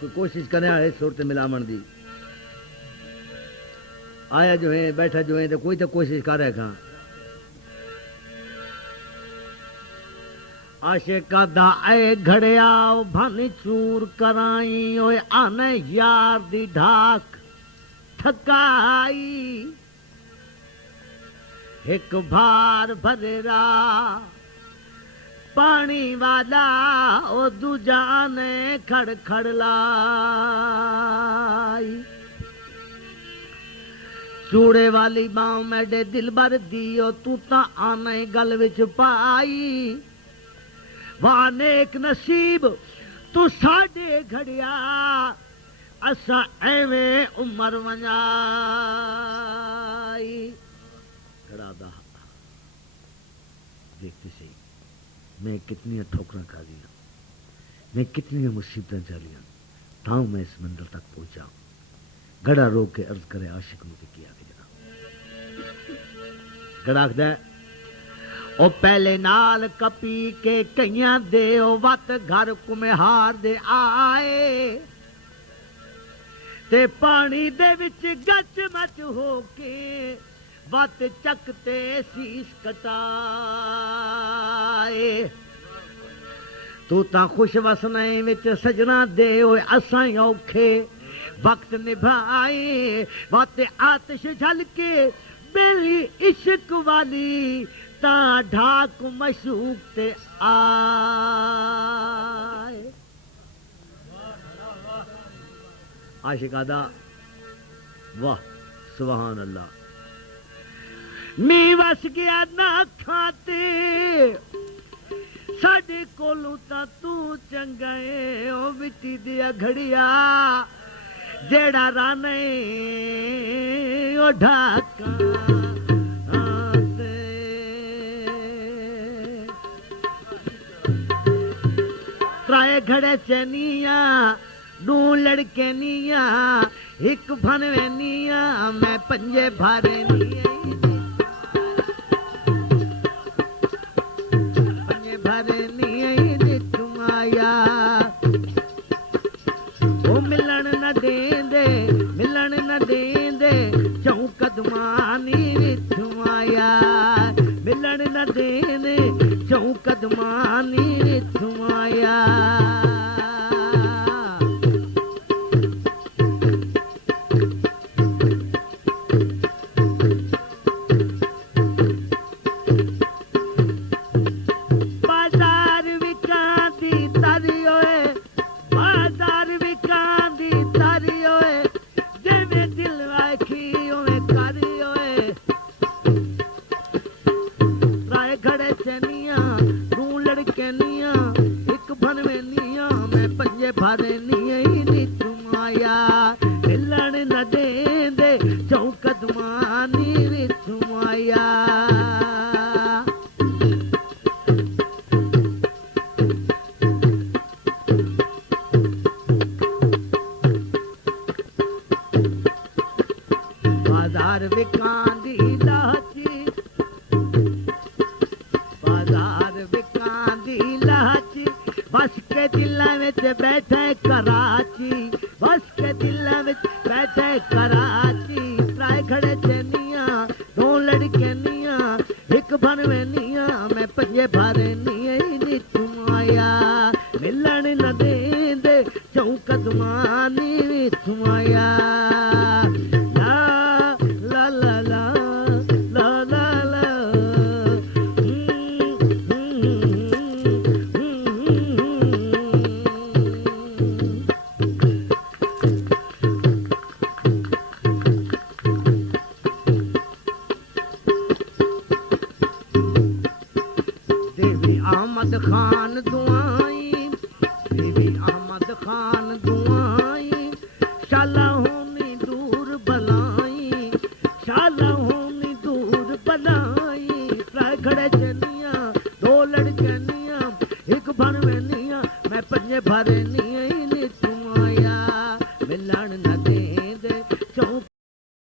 तो कोशिश करें आए सूरत मिलावन दी। आया जो है बैठा जो है तो कोई तो कोशिश कर रहा। आशिका दा ए घड़िया भन चूर कराई ओए आने यार दी ढाक थकाई। एक भार भरेरा पानी वाला ओ दूजा ने खड़ खड़ लाई। चूड़े वाली बांव मेरे दिल भर दियो तू ता आने गल विच पाई। वाह नेक नसीब तू साडे घड़िया असा एवें उमर वंजाई। घड़ा दा देखते सही मैं कितनी ठोकरां खा लिया, मैं कितनी मुसीबतां झेलियां, ताऊ मैं इस मंजिल तक पहुंचा। घड़ा रोक के अर्ज करे आशिक नूं ते किया कि जनाब। घड़ा आखदा ओ पहले नाल कपी के कईयां दे ओ वत घर कुम्हार दे आए ते पानी दे विच गच मच हो के वत चकते शीश कटाए। तू ता खुश वसने विच सजना दे ओए असां औखे वक्त निभाए। वत आतिश झलके मेरी इश्क वाली ता ढाक मशूक ते आए। आशिका दा वाह सुभान अल्लाह। मी वस गया ना खाते साडे कोलू ता तू चंगा है ओ मिट्टी दिया घड़िया जेड़ा राने ओ ढाका त्राए घड़े चनिया दू लड़के निया एक भनवे निया मैं पंजे भारे निया पंजे भारे निया तुम आया। वो मिलन न देंदे मिलन न देंदे चौ कदमानी तुम आया। मिलन न देंदे चौ कदमानी तुम आया। भरे